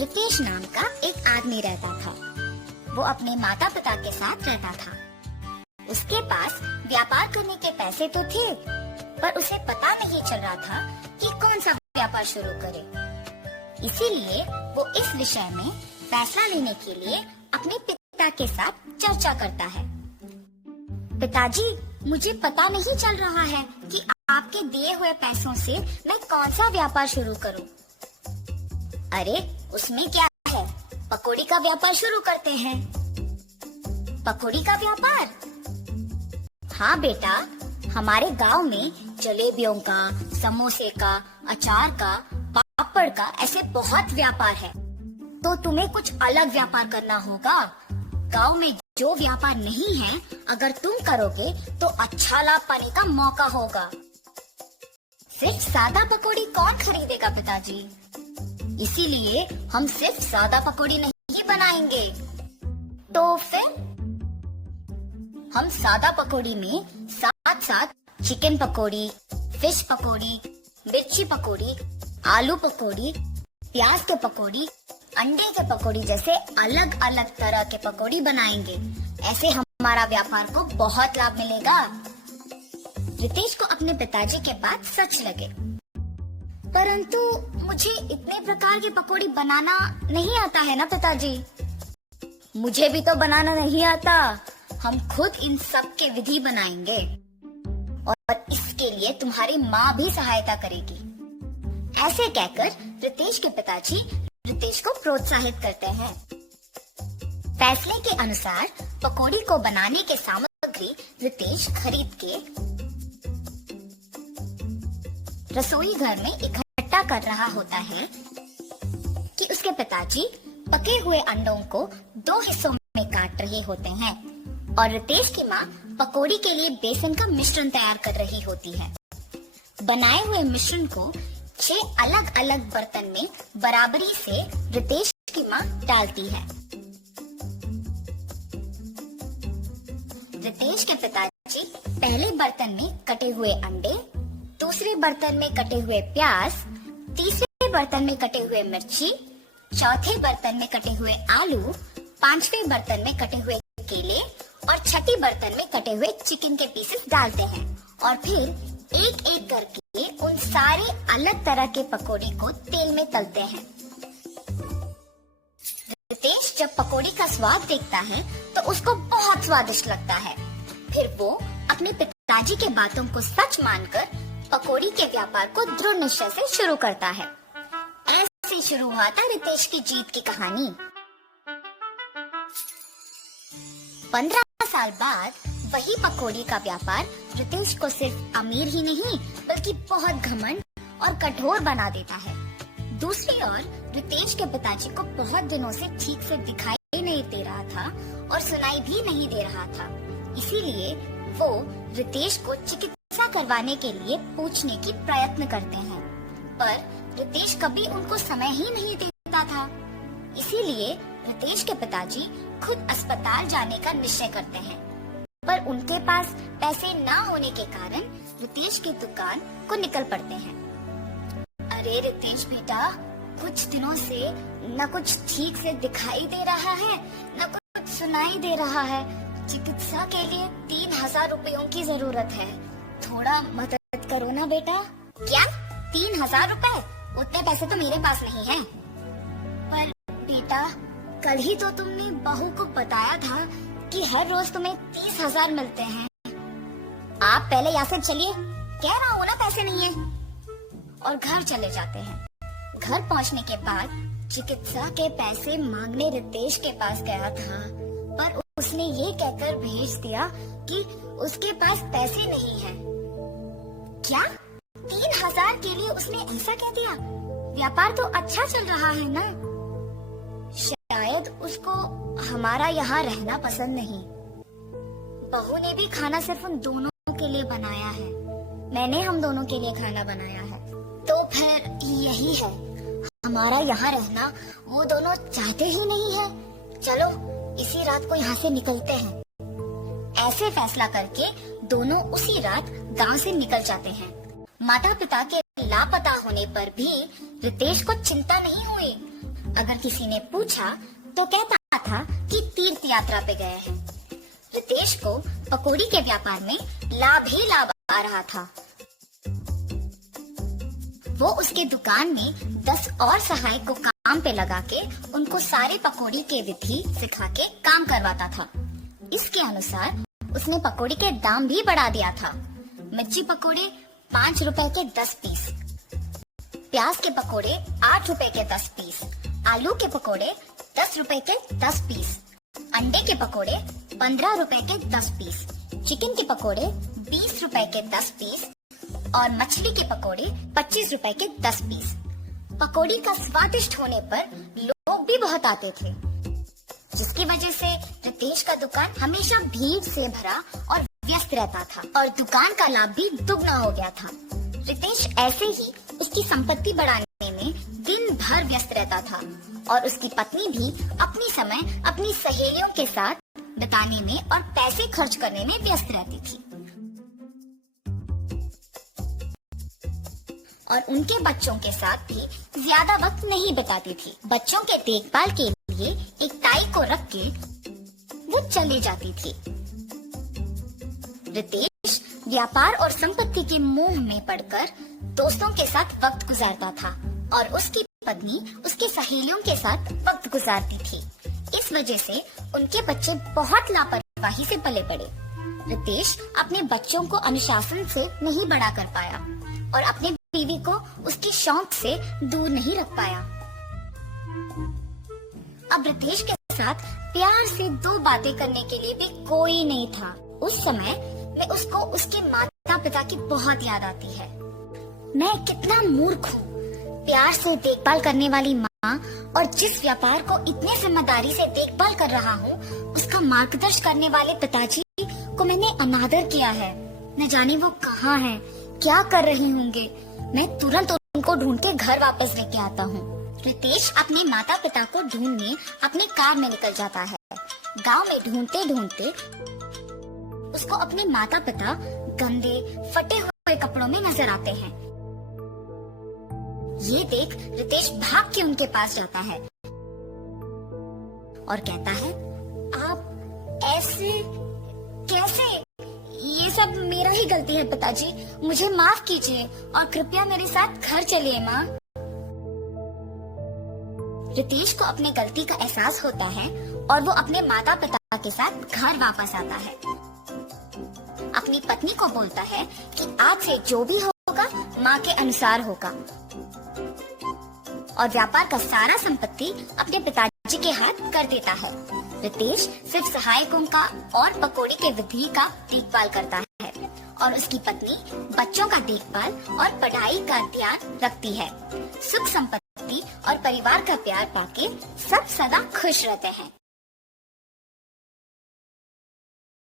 रितेश नाम का एक आदमी रहता था। वो अपने माता पिता के साथ रहता था। उसके पास व्यापार करने के पैसे तो थे, पर उसे पता नहीं चल रहा था कि कौन सा व्यापार शुरू करे। इसीलिए वो इस विषय में फैसला लेने के लिए अपने पिता के साथ चर्चा करता है। पिताजी, मुझे पता नहीं चल रहा है कि आपके दिए हुए पैसों से मैं कौन सा व्यापार शुरू करूं। अरे, उसमें क्या है, पकौड़ी का व्यापार शुरू करते हैं। पकौड़ी का व्यापार? हाँ बेटा, हमारे गांव में जलेबियों का, समोसे का, अचार का, पापड़ का ऐसे बहुत व्यापार है। तो तुम्हें कुछ अलग व्यापार करना होगा। गांव में जो व्यापार नहीं है, अगर तुम करोगे तो अच्छा लाभ पाने का मौका होगा। सिर्फ सादा पकौड़ी कौन खरीदेगा पिताजी? इसीलिए हम सिर्फ सादा पकौड़ी नहीं बनाएंगे। तो फिर हम सादा पकौड़ी में साथ साथ चिकन पकौड़ी, फिश पकौड़ी, मिर्ची पकौड़ी, आलू पकौड़ी, प्याज के पकौड़ी, अंडे के पकौड़ी जैसे अलग अलग तरह के पकौड़ी बनाएंगे। ऐसे हमारा व्यापार को बहुत लाभ मिलेगा। रितेश को अपने पिताजी के बात सच लगे, परंतु मुझे इतने प्रकार के पकौड़ी बनाना नहीं आता है ना पिताजी। मुझे भी तो बनाना नहीं आता। हम खुद इन सब के विधि बनाएंगे और इसके लिए तुम्हारी माँ भी सहायता करेगी। ऐसे कहकर रितेश के पिताजी रितेश को प्रोत्साहित करते हैं। फैसले के अनुसार पकौड़ी को बनाने के सामग्री रितेश खरीद के रसोई घर में इकट्ठा कर रहा होता है कि उसके पिताजी पके हुए अंडों को 2 हिस्सों में काट रहे होते हैं और रितेश की माँ पकौड़ी के लिए बेसन का मिश्रण तैयार कर रही होती है। बनाए हुए मिश्रण को 6 अलग अलग बर्तन में बराबरी से रितेश की माँ डालती है। रितेश के पिताजी पहले बर्तन में कटे हुए अंडे, दूसरे बर्तन में कटे हुए प्याज, तीसरे बर्तन में कटे हुए मिर्ची, चौथे बर्तन में कटे हुए आलू, 5वें बर्तन में कटे हुए केले और छठी बर्तन में कटे हुए चिकन के पीसेस डालते हैं और फिर एक एक करके उन सारे अलग तरह के पकौड़ी को तेल में तलते हैं। रितेश जब पकौड़ी का स्वाद देखता है तो उसको बहुत स्वादिष्ट लगता है। फिर वो अपने पिताजी के बातों को सच मानकर पकौड़ी के व्यापार को दृढ़ निश्चय से शुरू करता है। ऐसे शुरू हुआ था रितेश की जीत की कहानी। 15 साल बाद वही पकौड़ी का व्यापार रितेश को सिर्फ अमीर ही नहीं बल्कि बहुत घमंड और कठोर बना देता है। दूसरी ओर रितेश के पिताजी को बहुत दिनों से ठीक से दिखाई नहीं दे रहा था और सुनाई भी नहीं दे रहा था। इसीलिए वो रितेश को चिकित्सा करवाने के लिए पूछने की प्रयत्न करते हैं, पर रितेश कभी उनको समय ही नहीं देता था। इसीलिए रितेश के पिताजी खुद अस्पताल जाने का निश्चय करते हैं, पर उनके पास पैसे न होने के कारण रितेश की दुकान को निकल पड़ते हैं। अरे रितेश बेटा, कुछ दिनों से न कुछ ठीक से दिखाई दे रहा है, न कुछ सुनाई दे रहा है। चिकित्सा के लिए 3000 रुपयों की जरूरत है। थोड़ा मदद करो ना बेटा। क्या 3000 रुपए? उतने पैसे तो मेरे पास नहीं है। पर बेटा, कल ही तो तुमने बहू को बताया था कि हर रोज तुम्हें 30,000 मिलते हैं। आप पहले यहाँ से चलिए, कह रहा हूँ ना पैसे नहीं है। और घर चले जाते हैं। घर पहुँचने के बाद चिकित्सा के पैसे मांगने रितेश के पास गया था, पर उसने ये कहकर भेज दिया कि उसके पास पैसे नहीं है। क्या 3000 के लिए उसने ऐसा कह दिया? व्यापार तो अच्छा चल रहा है ना। शायद उसको हमारा यहाँ रहना पसंद नहीं। बहू ने भी खाना सिर्फ उन दोनों के लिए बनाया है। मैंने हम दोनों के लिए खाना बनाया है। तो फिर यही है, हमारा यहाँ रहना वो दोनों चाहते ही नहीं है। चलो इसी रात को यहाँ से निकलते हैं। ऐसे फैसला करके दोनों उसी रात गांव से निकल जाते हैं। माता पिता के लापता होने पर भी रितेश को चिंता नहीं हुई। अगर किसी ने पूछा तो कहता था कि तीर्थ यात्रा पे गए हैं। रितेश को पकौड़ी के व्यापार में लाभ ही लाभ आ रहा था। वो उसके दुकान में 10 और सहायक को काम पे लगा के उनको सारे पकौड़ी के विधि सिखा के काम करवाता था। इसके अनुसार उसने पकौड़ी के दाम भी बढ़ा दिया था। मिर्ची पकौड़े 5 रुपए के 10 पीस, प्याज के पकोड़े 8 रुपए के 10 पीस, आलू के पकोड़े 10 रुपए के 10 पीस, अंडे के पकोड़े 15 रुपए के 10 पीस, चिकन के पकोड़े 20 रुपए के 10 पीस और मछली के पकोड़े 25 रुपए के 10 पीस। पकौड़ी का स्वादिष्ट होने पर लोग भी बहुत आते थे, जिसकी वजह से रितेश का दुकान हमेशा भीड़ से भरा और व्यस्त रहता था और दुकान का लाभ भी दुगना हो गया था। रितेश ऐसे ही उसकी संपत्ति बढ़ाने में दिन भर व्यस्त रहता था और उसकी पत्नी भी अपनी समय अपनी सहेलियों के साथ बिताने में और पैसे खर्च करने में व्यस्त रहती थी और उनके बच्चों के साथ भी ज्यादा वक्त नहीं बिताती थी। बच्चों के देखभाल के लिए एक ताई को रख के वो चली जाती थी। रितेश व्यापार और संपत्ति के मोह में पड़कर दोस्तों के साथ वक्त गुजारता था और उसकी पत्नी उसके सहेलियों के साथ वक्त गुजारती थी। इस वजह से उनके बच्चे बहुत लापरवाही से पले बड़े। रितेश अपने बच्चों को अनुशासन से नहीं बड़ा कर पाया और अपने बीवी को उसके शौक से दूर नहीं रख पाया। अब रितेश के साथ प्यार से 2 बातें करने के लिए भी कोई नहीं था। उस समय में उसको उसके माता पिता की बहुत याद आती है। मैं कितना मूर्ख हूँ, प्यार से देखभाल करने वाली माँ और जिस व्यापार को इतने जिम्मेदारी से देखभाल कर रहा हूँ उसका मार्गदर्शन करने वाले पिताजी को मैंने अनादर किया है। न जाने वो कहाँ हैं, क्या कर रहे होंगे। मैं तुरंत उनको ढूंढ के घर वापस लेके आता हूँ। रितेश अपने माता पिता को ढूंढने अपने कार में निकल जाता है। गांव में ढूंढते ढूंढते उसको अपने माता पिता गंदे फटे हुए कपड़ों में नजर आते हैं। ये देख रितेश भाग के उनके पास जाता है और कहता है, आप ऐसे कैसे? ये सब मेरा ही गलती है पिताजी, मुझे माफ कीजिए और कृपया मेरे साथ घर चलिए माँ। रितेश को अपने गलती का एहसास होता है और वो अपने माता पिता के साथ घर वापस आता है। अपनी पत्नी को बोलता है कि आज से जो भी होगा माँ के अनुसार होगा और व्यापार का सारा संपत्ति अपने पिताजी के हाथ कर देता है। रितेश सिर्फ सहायकों का और पकौड़ी के विधि का देखभाल करता है और उसकी पत्नी बच्चों का देखभाल और पढ़ाई का ध्यान रखती है। सुख संपत्ति और परिवार का प्यार पाके सब सदा खुश रहते हैं।